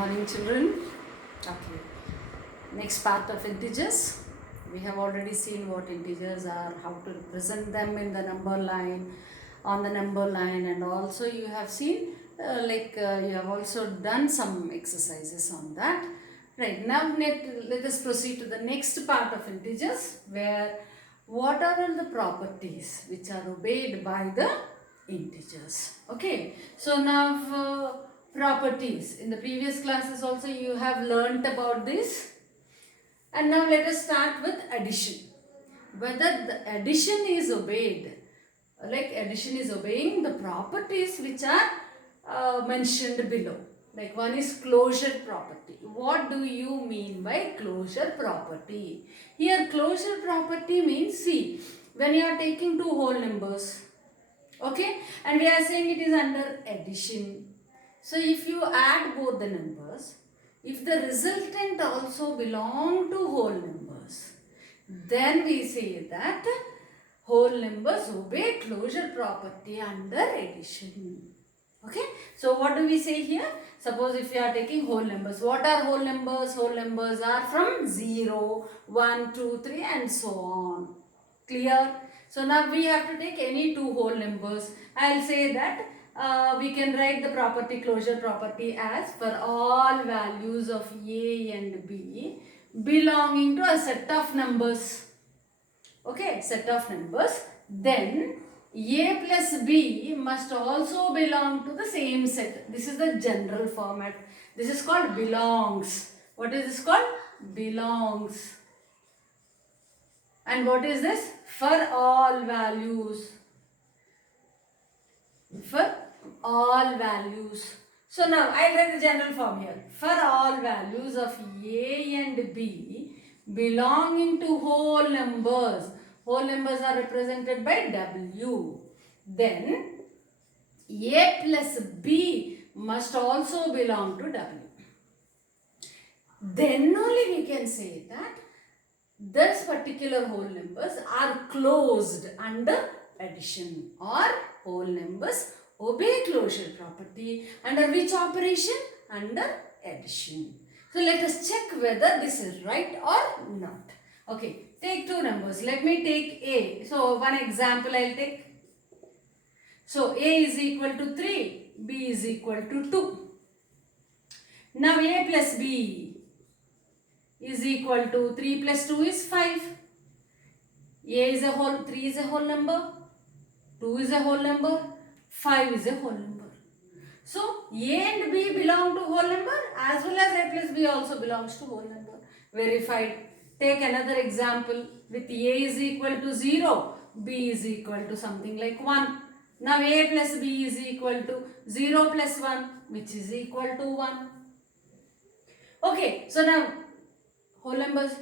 morning, children. Okay. Next part of integers. We have already seen what integers are, how to represent them in the number line, on the number line, and also you have seen you have also done some exercises on that. Right, now let us proceed to the next part of integers, where what are all the properties which are obeyed by the integers. Okay, so now properties. In the previous classes also you have learnt about this. And now let us start with addition. Whether the addition is obeyed, like addition is obeying the properties which are mentioned below. Like one is closure property. What do you mean by closure property? Here closure property means, see, when you are taking two whole numbers, okay, and we are saying it is under addition. So if you add both the numbers, if the resultant also belong to whole numbers, then we say that whole numbers obey closure property under addition. Okay, so what do we say here? Suppose if you are taking whole numbers, what are whole numbers? Whole numbers are from 0, 1, 2, 3 and so on. Clear? So now we have to take any two whole numbers. I will say that we can write the property closure property as for all values of A and B belonging to a set of numbers. Okay, set of numbers. Then A plus B must also belong to the same set. This is the general format. This is called belongs. What is this called? Belongs. And what is this? For all values. For all values. So now I will write the general form here. For all values of A and B belonging to whole numbers. Whole numbers are represented by W. Then A plus B must also belong to W. Then only we can say that this particular whole numbers are closed under addition, or whole numbers obey closure property under which operation? Under addition. So let us check whether this is right or not. Okay, take two numbers. Let me take A. So one example I will take. So A is equal to 3, B is equal to 2. Now A plus B is equal to 3 plus 2 is 5. A is a whole, 3 is a whole number, 2 is a whole number, 5 is a whole number. So A and B belong to whole number as well as A plus B also belongs to whole number. Verified. Take another example with A is equal to 0, B is equal to something like 1. Now A plus B is equal to 0 plus 1, which is equal to 1. Okay, so now whole numbers,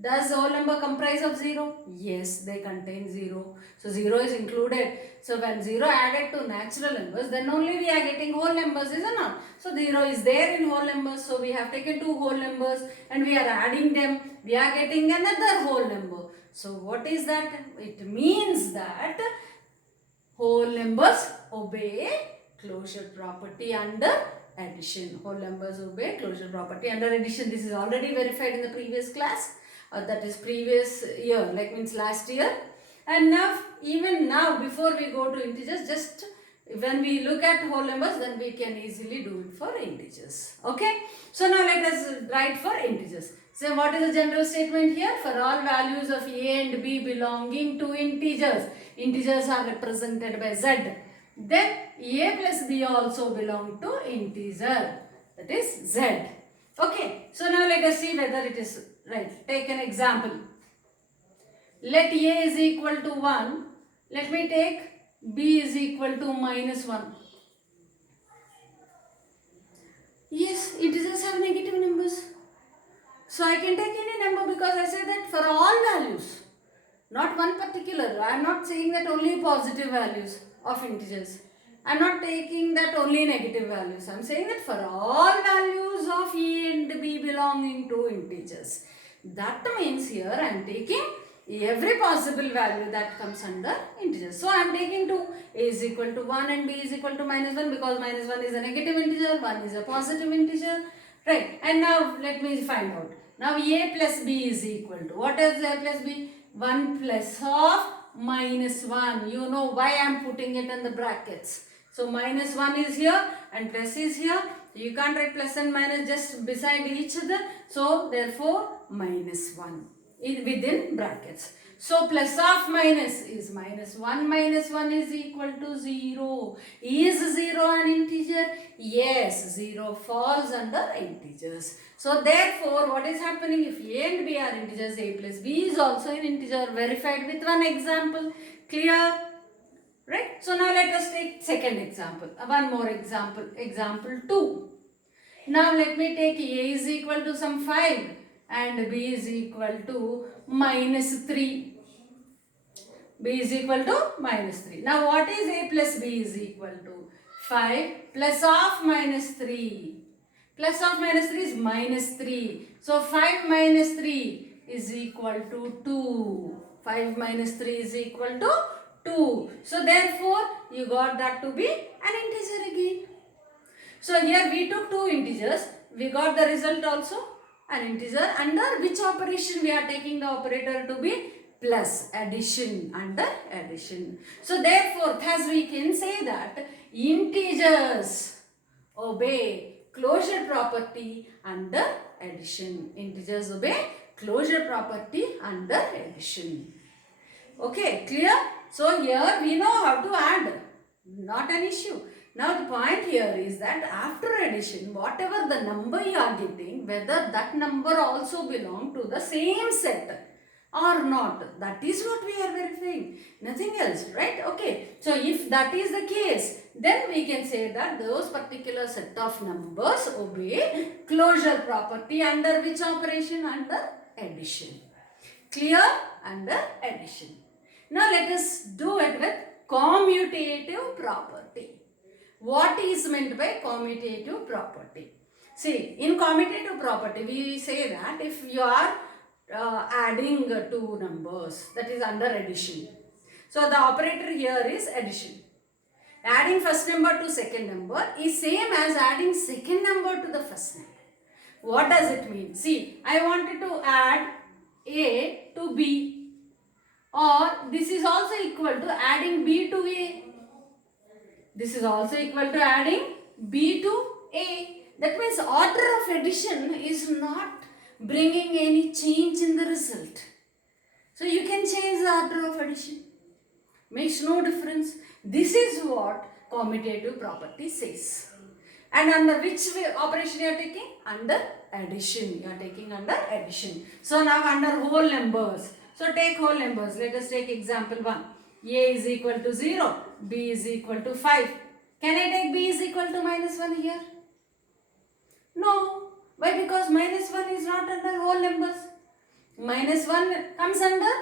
does whole number comprise of 0? Yes, they contain 0. So 0 is included. So when 0 added to natural numbers, then only we are getting whole numbers, is it not? So 0 is there in whole numbers. So we have taken two whole numbers and we are adding them. We are getting another whole number. So what is that? It means that whole numbers obey closure property under addition. Whole numbers obey closure property under addition. This is already verified in the previous class. That is previous year, like means last year. And now, even now, before we go to integers, just when we look at whole numbers, then we can easily do it for integers. Okay. So now let us write for integers. So what is the general statement here? For all values of A and B belonging to integers. Integers are represented by Z. Then A plus B also belong to integer, that is Z. Okay, so now let us see whether it is right. Take an example. Let A is equal to 1. Let me take B is equal to minus 1. Yes, integers have negative numbers. So I can take any number because I say that for all values. Not one particular. I am not saying that only positive values of integers. I am not taking that only negative values. I am saying that for all values of A and B belonging to integers. That means here I am taking every possible value that comes under integers. So I am taking 2. A is equal to 1 and B is equal to minus 1 because minus 1 is a negative integer, 1 is a positive integer. Right, and now let me find out. Now a plus b is equal to, what is a plus b? 1 plus of minus 1. You know why I am putting it in the brackets. So minus 1 is here and plus is here. You can't write plus and minus just beside each other. So therefore minus 1 within brackets. So plus of minus is minus 1 minus 1 is equal to 0. Is 0 an integer? Yes, 0 falls under integers. So therefore what is happening, if a and b are integers, a plus b is also an integer, verified with one example. Clear? Right? So now let us take second example. One more example. Example 2. Now let me take a is equal to some 5 and b is equal to minus 3. B is equal to minus 3. Now what is a plus b is equal to? 5 plus of minus 3. Plus of minus 3 is minus 3. So 5 minus 3 is equal to 2. 5 minus 3 is equal to 2. So therefore you got that to be an integer again. So here we took two integers. We got the result also an integer. Under which operation we are taking the operator to be? Plus, addition, under addition. So therefore, thus we can say that integers obey closure property under addition. Integers obey closure property under addition. Okay, clear? So here we know how to add. Not an issue. Now the point here is that after addition, whatever the number you are getting, whether that number also belong to the same set or not, that is what we are verifying, nothing else, right? Okay, so if that is the case, then we can say that those particular set of numbers obey closure property under which operation? Under addition. Clear? Under addition. Now let us do it with commutative property. What is meant by commutative property? See, in commutative property, we say that if you are adding two numbers, that is under addition. So the operator here is addition. Adding first number to second number is same as adding second number to the first number. What does it mean? See, I wanted to add A to B, or this is also equal to adding B to A. This is also equal to adding B to A. That means order of addition is not bringing any change in the result. So you can change the order of addition. Makes no difference. This is what commutative property says. And under which operation you are taking? Under addition. You are taking under addition. So now under whole numbers. So take whole numbers. Let us take example 1. A is equal to 0. B is equal to 5. Can I take B is equal to minus 1 here? No. Why? Because minus 1 is not under whole numbers. Minus 1 comes under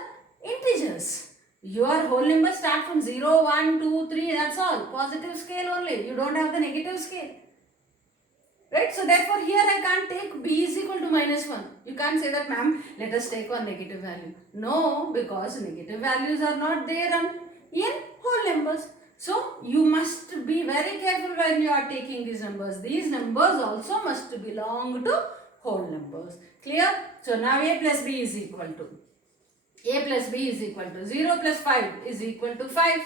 integers. Your whole numbers start from 0, 1, 2, 3. That's all. Positive scale only. You don't have the negative scale. Right? So therefore here I can't take B is equal to minus 1. You can't say that, ma'am, let us take one negative value. No, because negative values are not there in whole numbers. So you must be very careful when you are taking these numbers. These numbers also must belong to whole numbers. Clear? So now A plus B is equal to, A plus B is equal to 0 plus 5 is equal to 5.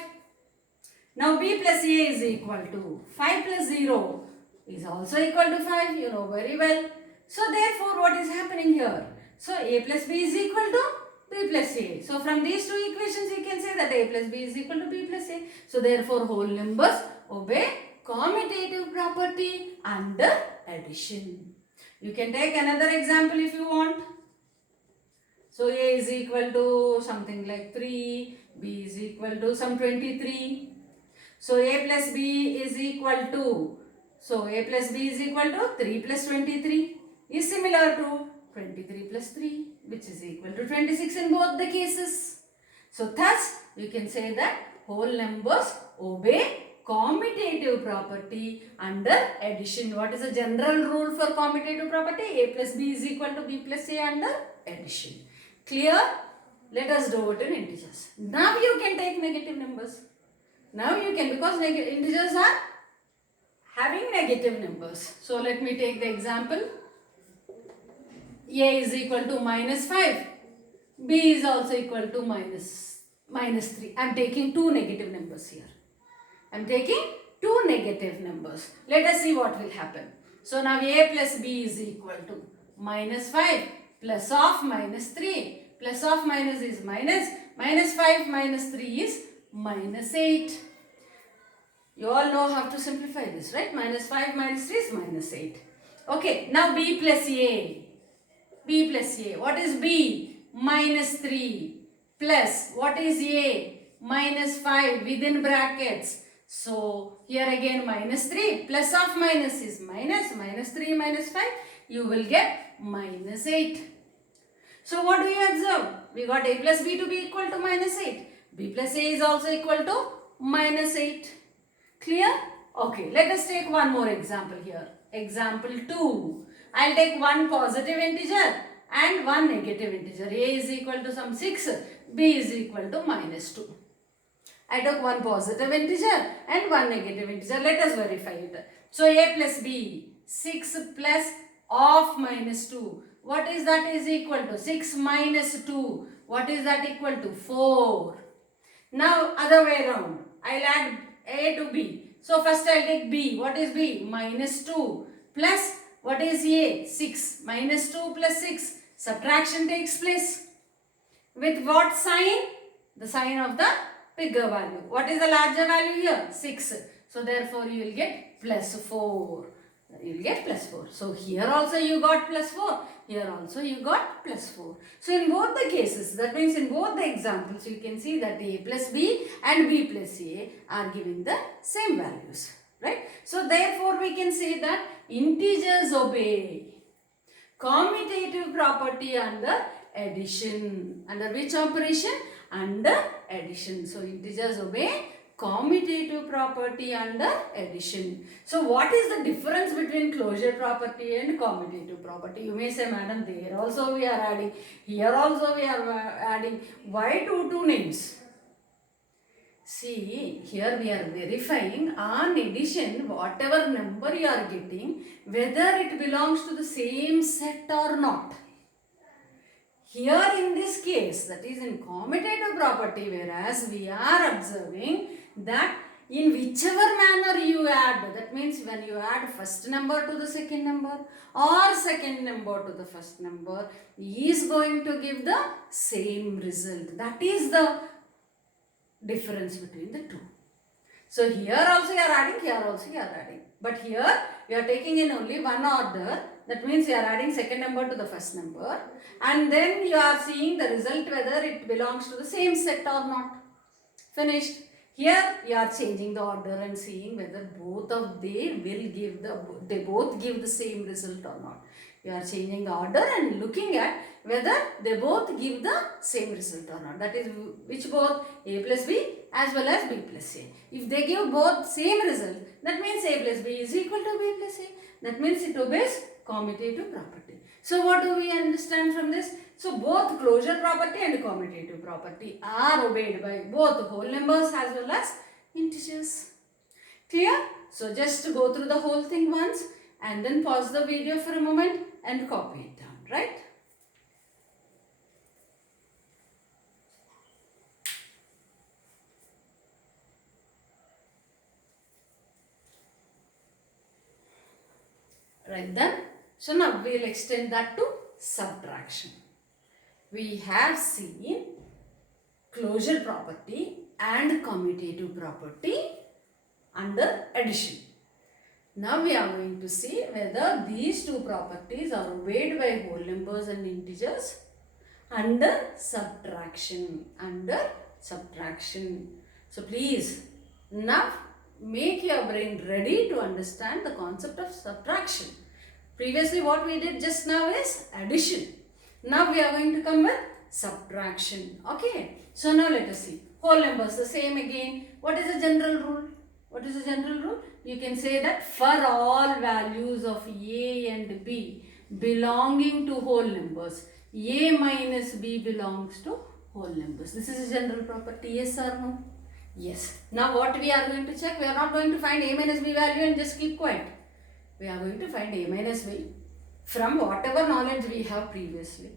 Now B plus A is equal to 5 plus 0 is also equal to 5. You know very well. So therefore what is happening here? So A plus B is equal to B plus A. So from these two equations you can say that A plus B is equal to B plus A. So therefore whole numbers obey commutative property under addition. You can take another example if you want. So A is equal to something like 3, B is equal to some 23. So A plus B is equal to, so A plus B is equal to 3 plus 23 is similar to 23 plus 3, which is equal to 26 in both the cases. So thus you can say that whole numbers obey commutative property under addition. What is the general rule for commutative property? A plus B is equal to B plus A under addition. Clear? Let us do it in integers. Now you can take negative numbers. Now you can, because integers are having negative numbers. So let me take the example. A is equal to minus 5. B is also equal to minus 3. I am taking two negative numbers here. I am taking two negative numbers. Let us see what will happen. So now A plus B is equal to minus 5 plus of minus 3. Plus of minus is minus. Minus 5 minus 3 is minus 8. You all know how to simplify this, right? Minus 5 minus 3 is minus 8. Okay, now B plus A. B plus A. What is B? Minus 3 plus what is A? Minus 5 within brackets. So here again minus 3 plus of minus is minus. Minus 3 minus 5. You will get minus 8. So what do you observe? We got A plus B to be equal to minus 8. B plus A is also equal to minus 8. Clear? Okay, let us take one more example here. Example 2. I'll take one positive integer and one negative integer. A is equal to some 6, B is equal to minus 2. I took one positive integer and one negative integer. Let us verify it. So A plus B, 6 plus of minus 2. What is that is equal to? 6 minus 2. What is that equal to? 4. Now other way around. I'll add A to B. So first I'll take B. What is B? Minus 2 plus what is A? 6. Minus 2 plus 6. Subtraction takes place. With what sign? The sign of the bigger value. What is the larger value here? 6. So therefore you will get plus 4. You will get plus 4. So here also you got plus 4. Here also you got plus 4. So in both the cases, that means in both the examples, you can see that A plus B and B plus A are giving the same values. Right? So therefore we can say that integers obey commutative property under addition. Under which operation? Under addition. So integers obey commutative property under addition. So what is the difference between closure property and commutative property? You may say, madam, there also we are adding, here also we are adding. Why two names? See, here we are verifying on addition, whatever number you are getting, whether it belongs to the same set or not. Here in this case, that is in commutative property, whereas we are observing that in whichever manner you add, that means when you add first number to the second number or second number to the first number, is going to give the same result. That is the difference between the two. So here also you are adding, here also you are adding. But here you are taking in only one order. That means you are adding second number to the first number. And then you are seeing the result whether it belongs to the same set or not. Finished. Here you are changing the order and seeing whether both of they both give the same result or not. You are changing the order and looking at whether they both give the same result or not. That is which both A plus B as well as B plus A. If they give both same result, that means A plus B is equal to B plus A. That means it obeys commutative property. So what do we understand from this? So both closure property and commutative property are obeyed by both whole numbers as well as integers. Clear? So just go through the whole thing once and then pause the video for a moment and copy it down, right? Right then. So now we will extend that to subtraction. We have seen closure property and commutative property under addition. Now we are going to see whether these two properties are obeyed by whole numbers and integers under subtraction. So please now make your brain ready to understand the concept of subtraction. Previously what we did just now is addition. Now we are going to come with subtraction. Okay. So now let us see. Whole numbers, the same again. What is the general rule? What is the general rule? You can say that for all values of A and B belonging to whole numbers, A minus B belongs to whole numbers. This is a general property, yes or no? Yes. Now what we are going to check? We are not going to find a minus b value and just keep quiet. We are going to find a minus b from whatever knowledge we have previously.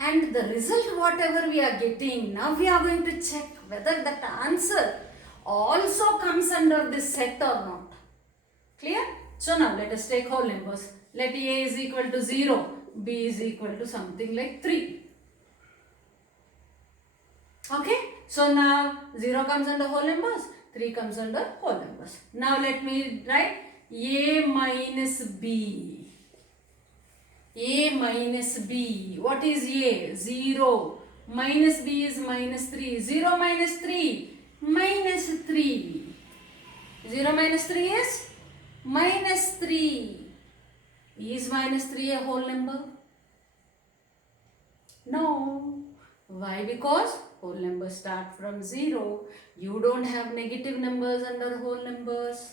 And the result whatever we are getting, now we are going to check whether that answer also comes under this set or not. Clear? So now let us take whole numbers. Let a is equal to 0, b is equal to something like 3. Okay? So now 0 comes under whole numbers, 3 comes under whole numbers. Now let me write a minus b. A minus b. What is a? 0. Minus b is minus 3. 0 minus 3. Minus 3. 0 minus 3 is minus 3. Is minus 3 a whole number? No. Why? Because whole numbers start from 0. You don't have negative numbers under whole numbers.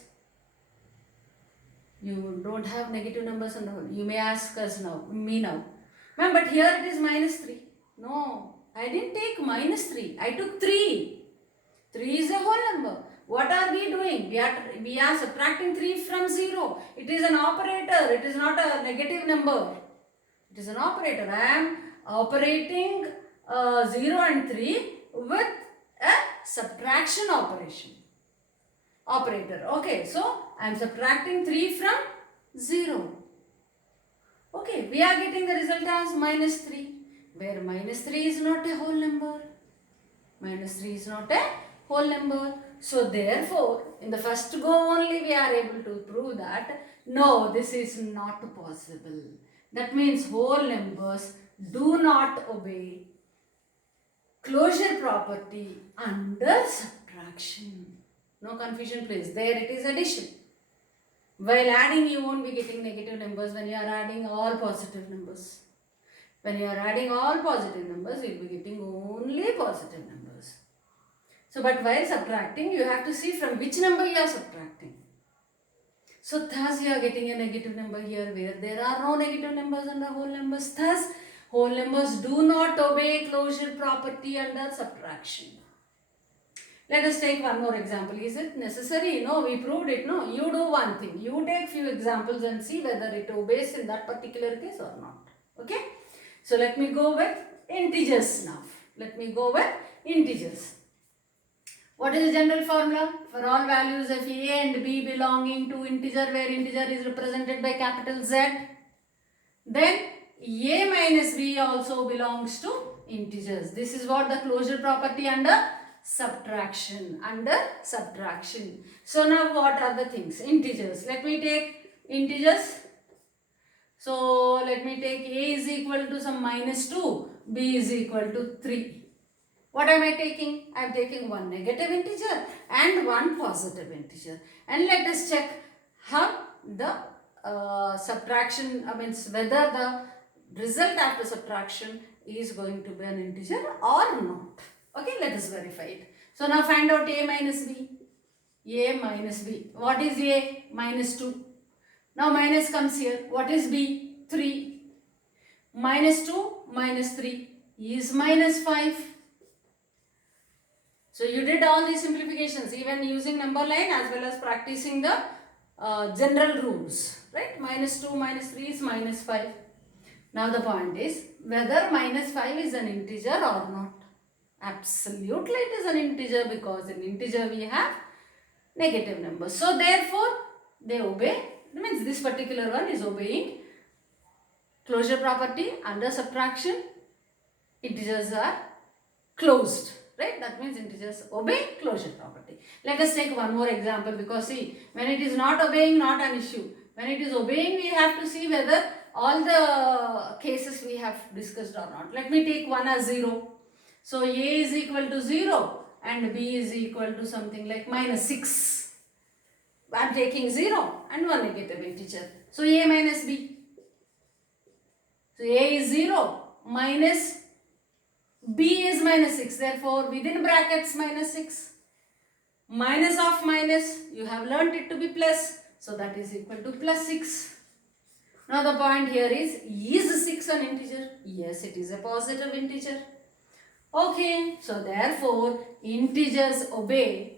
You don't have negative numbers under whole. You may ask us now, me now. Ma'am, but here it is minus 3. No, I didn't take minus 3. I took 3. 3 is a whole number. What are we doing? We are subtracting 3 from 0. It is an operator. It is not a negative number. It is an operator. I am operating 0 and 3 with a subtraction operator. Okay, so I am subtracting 3 from 0. Okay, we are getting the result as minus 3, where minus 3 is not a whole number. Minus 3 is not a whole number. So therefore, in the first go only we are able to prove that no, this is not possible. That means whole numbers do not obey closure property under subtraction. No confusion please. There it is addition. While adding you won't be getting negative numbers when you are adding all positive numbers. When you are adding all positive numbers, you will be getting only positive numbers. So but while subtracting, you have to see from which number you are subtracting. So thus you are getting a negative number here where there are no negative numbers under whole numbers. Thus whole numbers do not obey closure property under subtraction. Let us take one more example. Is it necessary? No, we proved it. No, you do one thing. You take few examples and see whether it obeys in that particular case or not. Okay? So let me go with integers now. Let me go with integers. What is the general formula? For all values of a and b belonging to integer, where integer is represented by capital Z, then a minus b also belongs to integers. This is what the closure property under subtraction. So now what are the things? Integers. Let me take integers. So let me take a is equal to some minus 2, b is equal to 3. What am I taking? I am taking one negative integer and one positive integer. And let us check how the subtraction, whether the result after subtraction is going to be an integer or not. Okay, let us verify it. So now find out a minus b. A minus b. What is a? Minus 2. Now minus comes here. What is b? 3. Minus 2 minus 3 is minus 5. So you did all these simplifications even using number line as well as practicing the general rules. Right? Minus 2 minus 3 is minus 5. Now the point is whether minus 5 is an integer or not. Absolutely it is an integer, because in integer we have negative numbers. So therefore they obey. That means this particular one is obeying closure property under subtraction. Integers are closed. Right? That means integers obey closure property. Let us take one more example, because see, when it is not obeying, not an issue. When it is obeying, we have to see whether all the cases we have discussed or not. Let me take one as 0. So a is equal to 0 and b is equal to something like minus 6. I am taking 0 and one negative integer. So a minus b. So a is 0 minus b is minus 6. Therefore within brackets minus 6. Minus of minus, you have learnt it to be plus. So that is equal to plus 6. Now the point here is 6 an integer? Yes, it is a positive integer. Okay, so therefore integers obey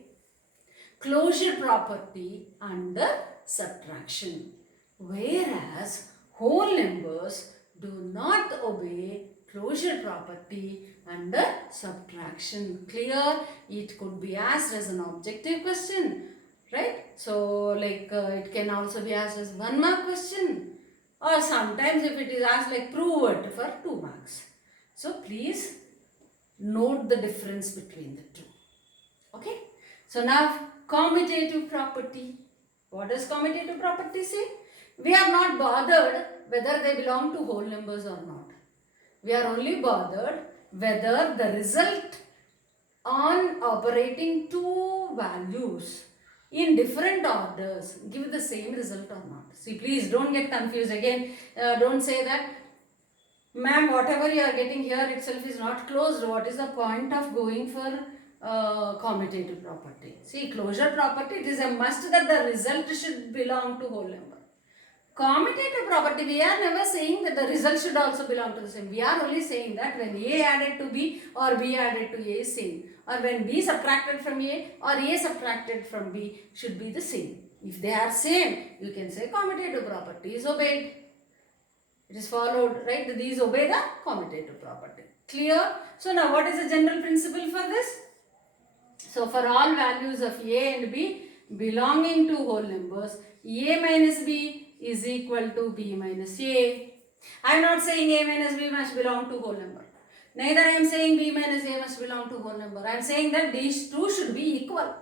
closure property under subtraction. Whereas whole numbers do not obey closure property under subtraction. Clear? It could be asked as an objective question, right? So like it can also be asked as 1 mark question, or sometimes if it is asked like prove it for 2 marks. So please note the difference between the two. Okay? So now commutative property. What does commutative property say? We are not bothered whether they belong to whole numbers or not. We are only bothered whether the result on operating two values in different orders give the same result or not. See, please don't get confused again. Don't say that, ma'am, whatever you are getting here itself is not closed. What is the point of going for commutative property? See, closure property, it is a must that the result should belong to whole number. Commutative property, we are never saying that the result should also belong to the same. We are only saying that when A added to B or B added to A is same, or when B subtracted from A or A subtracted from B should be the same. If they are same, you can say commutative property is obeyed. It is followed, right? These obey the commutative property. Clear? So now what is the general principle for this? So for all values of A and B belonging to whole numbers, A minus B is equal to B minus A. I am not saying A minus B must belong to whole number. Neither I am saying B minus A must belong to whole number. I am saying that these two should be equal.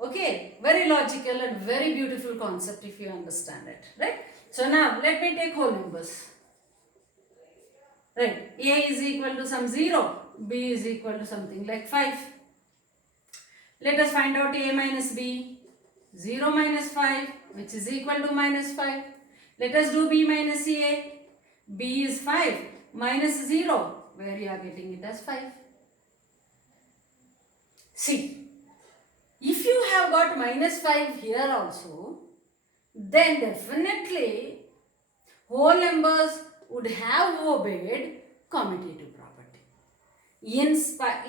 Okay, very logical and very beautiful concept if you understand it, right? So now let me take whole numbers. Right, A is equal to some 0, B is equal to something like 5. Let us find out A minus B. 0 minus 5, which is equal to minus 5. Let us do B minus A. B is 5 minus 0, where you are getting it as 5. See, if you have got minus 5 here also, then definitely whole numbers would have obeyed commutative property.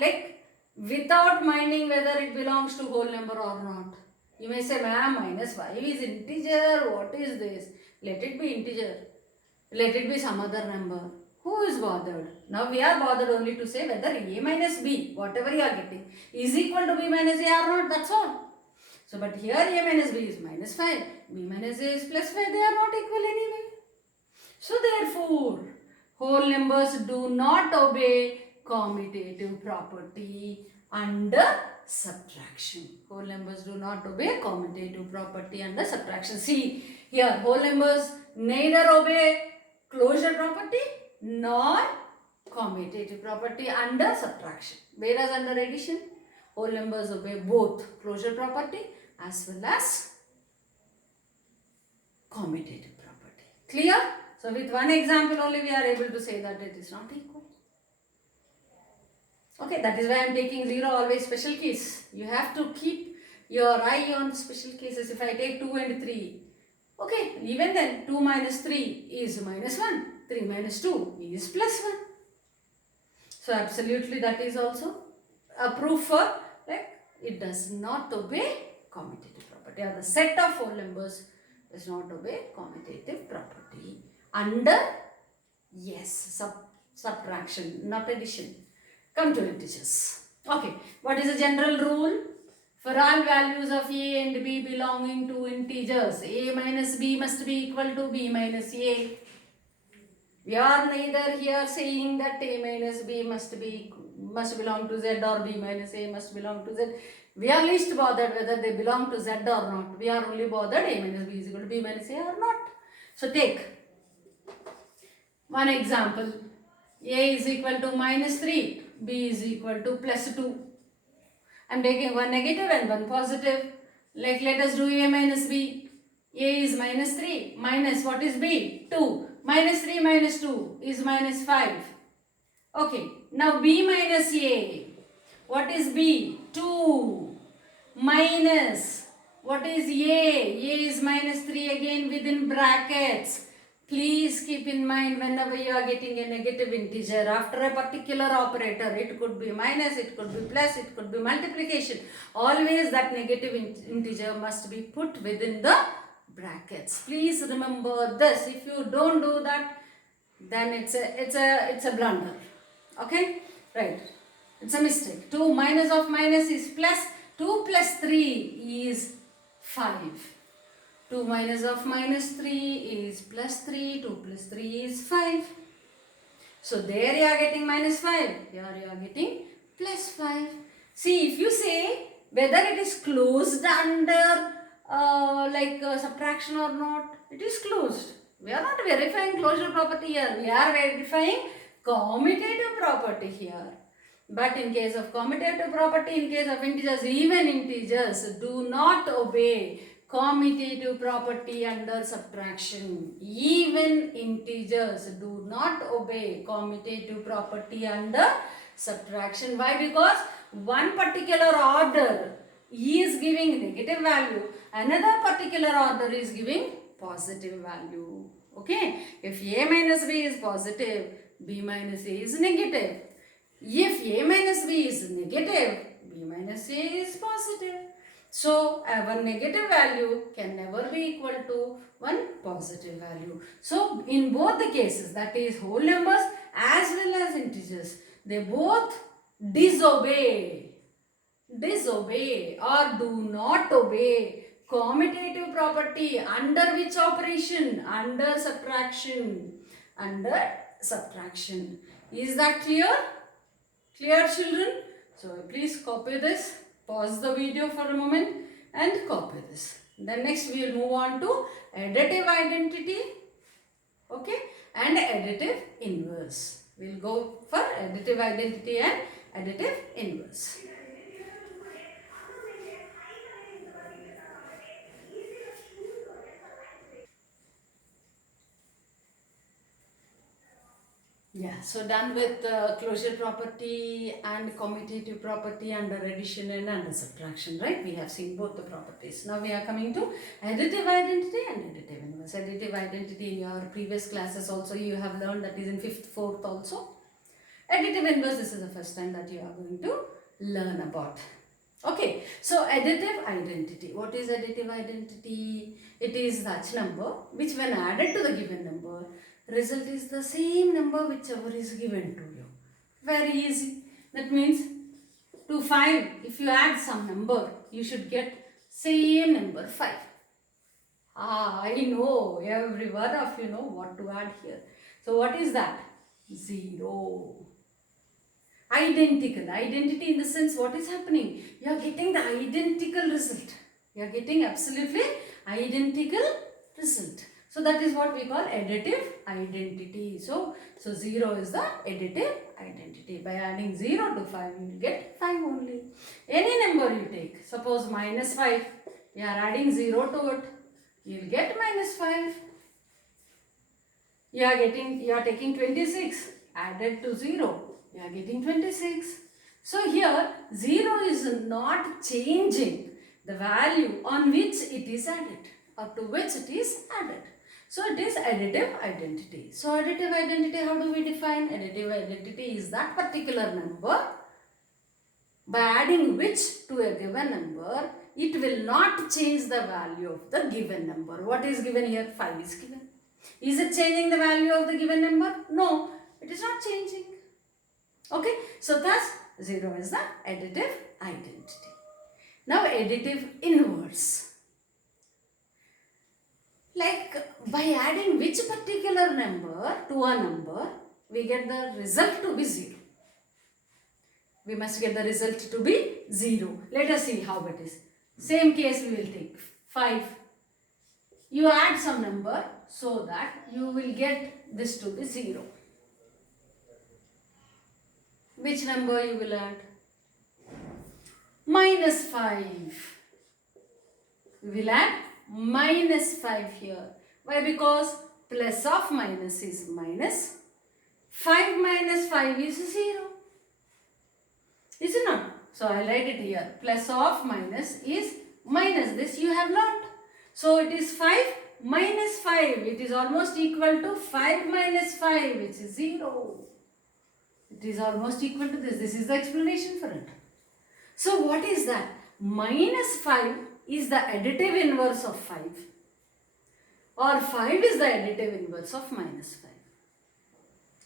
Like without minding whether it belongs to whole number or not. You may say, ma'am, minus 5 is integer. What is this? Let it be integer. Let it be some other number. Who is bothered? Now we are bothered only to say whether A minus B, whatever you are getting, is equal to B minus A or not. That's all. So, but here A minus B is minus 5. B minus A is plus 5. They are not equal anyway. So, therefore, whole numbers do not obey commutative property under subtraction. Whole numbers do not obey commutative property under subtraction. See, here whole numbers neither obey closure property nor commutative property under subtraction. Whereas under addition, whole numbers obey both closure property as well as commutative property. Clear? So, with one example only we are able to say that it is not equal. Okay, that is why I am taking 0 always special case. You have to keep your eye on special cases. If I take 2 and 3, okay, even then 2 minus 3 is minus 1. 3 minus 2 is plus 1. So, absolutely that is also a proof for like it does not obey commutative property, or the set of whole numbers does not obey commutative property under, yes, subtraction, not addition. Come to integers. Okay, what is the general rule? For all values of A and B belonging to integers, A minus B must be equal to B minus A. We are neither here saying that A minus B must belong to Z or B minus A must belong to Z. We are least bothered whether they belong to Z or not. We are only bothered A minus B is equal to B minus A or not. So take one example. A is equal to minus 3. B is equal to plus 2. I am taking one negative and one positive. Like let us do A minus B. A is minus 3 minus what is B? 2. Minus 3 minus 2 is minus 5. Okay. Now B minus A. What is B? 2 minus what is A? A is minus 3 again within brackets. Please keep in mind, whenever you are getting a negative integer after a particular operator, it could be minus, it could be plus, it could be multiplication. Always that negative integer must be put within the brackets. Please remember this. If you don't do that, then it's a blunder. Okay? Right. It's a mistake. 2 minus of minus is plus. 2 plus 3 is 5. 2 minus of minus 3 is plus 3. 2 plus 3 is 5. So there you are getting minus 5. Here you are getting plus 5. See, if you say whether it is closed under subtraction or not, it is closed. We are not verifying closure property here. We are verifying commutative property here. But in case of commutative property, in case of integers, even integers do not obey commutative property under subtraction. Even integers do not obey commutative property under subtraction. Why? Because one particular order is giving negative value, another particular order is giving positive value. Okay? If a minus b is positive, b minus a is negative. If a minus b is negative, b minus a is positive. So, one negative value can never be equal to one positive value. So, in both the cases, that is whole numbers as well as integers, they both disobey or do not obey commutative property under which operation? Under subtraction. Under subtraction. Is that clear? Clear, children? So please copy this. Pause the video for a moment and copy this. Then next we will move on to additive identity. Okay? And additive inverse. We will go for additive identity and additive inverse. Yeah, so done with closure property and commutative property under addition and under subtraction, right? We have seen both the properties. Now we are coming to additive identity and additive inverse. Additive identity in your previous classes also you have learned, that is in 5th, 4th also. Additive inverse, this is the first time that you are going to learn about. Okay, so additive identity. What is additive identity? It is such number which when added to the given number, result is the same number whichever is given to you. Very easy. That means to 5, if you add some number, you should get same number 5. I know, every one of you know what to add here. So what is that? 0. Identical. Identity in the sense, what is happening? You are getting the identical result. You are getting absolutely identical result. So that is what we call additive identity. So 0 is the additive identity. By adding 0 to 5, you will get 5 only. Any number you take, suppose minus 5, you are adding 0 to it, you will get minus 5. You are taking 26, added to 0, you are getting 26. So here 0 is not changing the value on which it is added or to which it is added. So it is additive identity. So additive identity, how do we define? Additive identity is that particular number by adding which to a given number, it will not change the value of the given number. What is given here? 5 is given. Is it changing the value of the given number? No, it is not changing. Okay, so thus 0 is the additive identity. Now additive inverse. Like by adding which particular number to a number, we get the result to be 0. We must get the result to be 0. Let us see how it is. Same case we will take 5. You add some number so that you will get this to be 0. Which number you will add? Minus 5. We will add minus 5 here. Why? Because plus of minus is minus. 5 minus 5 is 0. Is it not? So I write it here. Plus of minus is minus. This you have learnt. So it is 5 minus 5. It is almost equal to 5 minus 5, which is 0. It is almost equal to this. This is the explanation for it. So what is that? Minus 5 is the additive inverse of 5. Or 5 is the additive inverse of minus 5.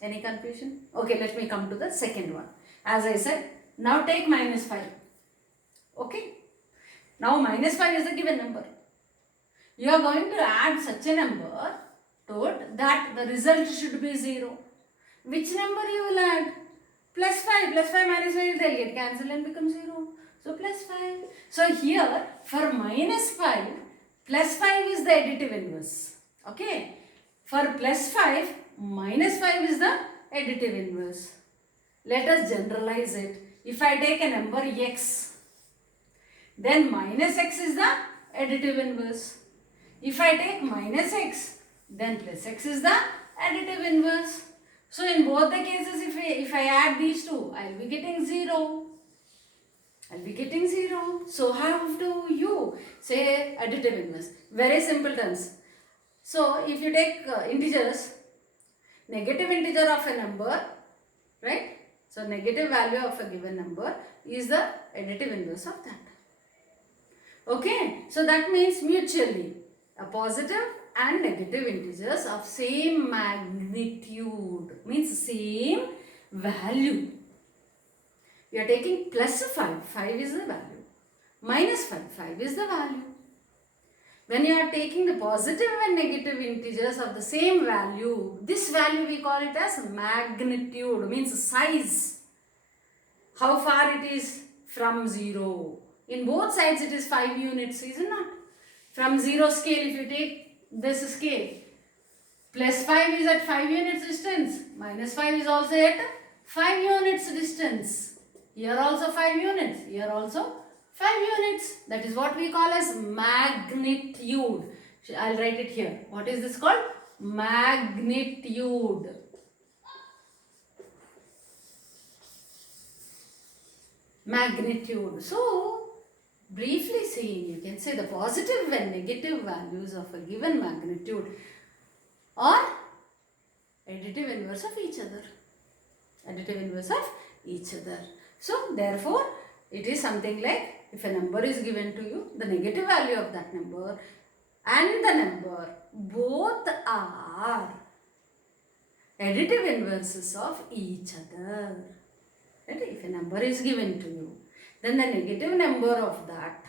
Any confusion? Okay, let me come to the second one. As I said, now take minus 5. Okay. Now minus 5 is the given number. You are going to add such a number to it that the result should be 0. Which number you will add? Plus 5. Plus 5 minus 5, they will get cancelled and become 0. So plus 5. So here for minus 5, plus 5 is the additive inverse. Okay. For plus 5, minus 5 is the additive inverse. Let us generalize it. If I take a number x, then minus x is the additive inverse. If I take minus x, then plus x is the additive inverse. So in both the cases, if I add these two, I will be getting 0. I will be getting 0. So how do you say additive inverse? Very simple terms. So if you take integers, negative integer of a number, right? So negative value of a given number is the additive inverse of that. Okay, so that means mutually a positive and negative integers of same magnitude, means same value. You are taking plus 5, 5 is the value, minus 5, 5 is the value. When you are taking the positive and negative integers of the same value, this value we call it as magnitude, means size. How far it is from 0. In both sides it is 5 units, is it not? From 0 scale, if you take this scale, plus 5 is at 5 units distance, minus 5 is also at 5 units distance. Here also 5 units, here also 5 units. That is what we call as magnitude. I'll write it here. What is this called? Magnitude. Magnitude. So, briefly saying, you can say the positive and negative values of a given magnitude are additive inverse of each other. Additive inverse of each other. So, therefore, it is something like if a number is given to you, the negative value of that number and the number both are additive inverses of each other. Right? If a number is given to you, then the negative number of that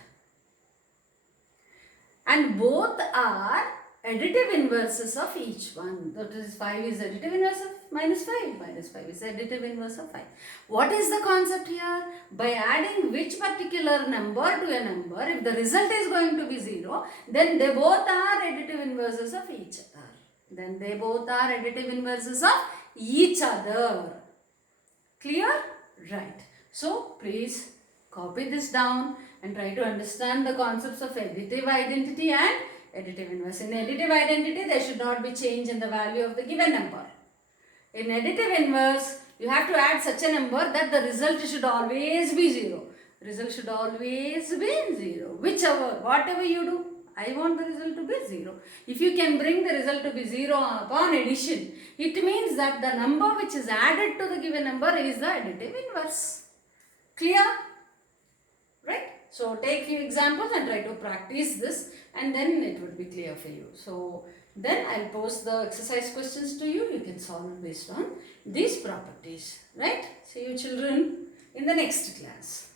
and both are additive inverses of each one. That is 5 is additive inverse of minus 5. Minus 5 is additive inverse of 5. What is the concept here? By adding which particular number to a number, if the result is going to be 0, then they both are additive inverses of each other. Then they both are additive inverses of each other. Clear? Right. So, please copy this down and try to understand the concepts of additive identity and additive inverse. In additive identity, there should not be change in the value of the given number. In additive inverse, you have to add such a number that the result should always be 0. Result should always be 0. Whichever, whatever you do, I want the result to be 0. If you can bring the result to be 0 upon addition, it means that the number which is added to the given number is the additive inverse. Clear? Right? So, take few examples and try to practice this, and then it would be clear for you. So, then I will post the exercise questions to you. You can solve based on these properties. Right? See you children in the next class.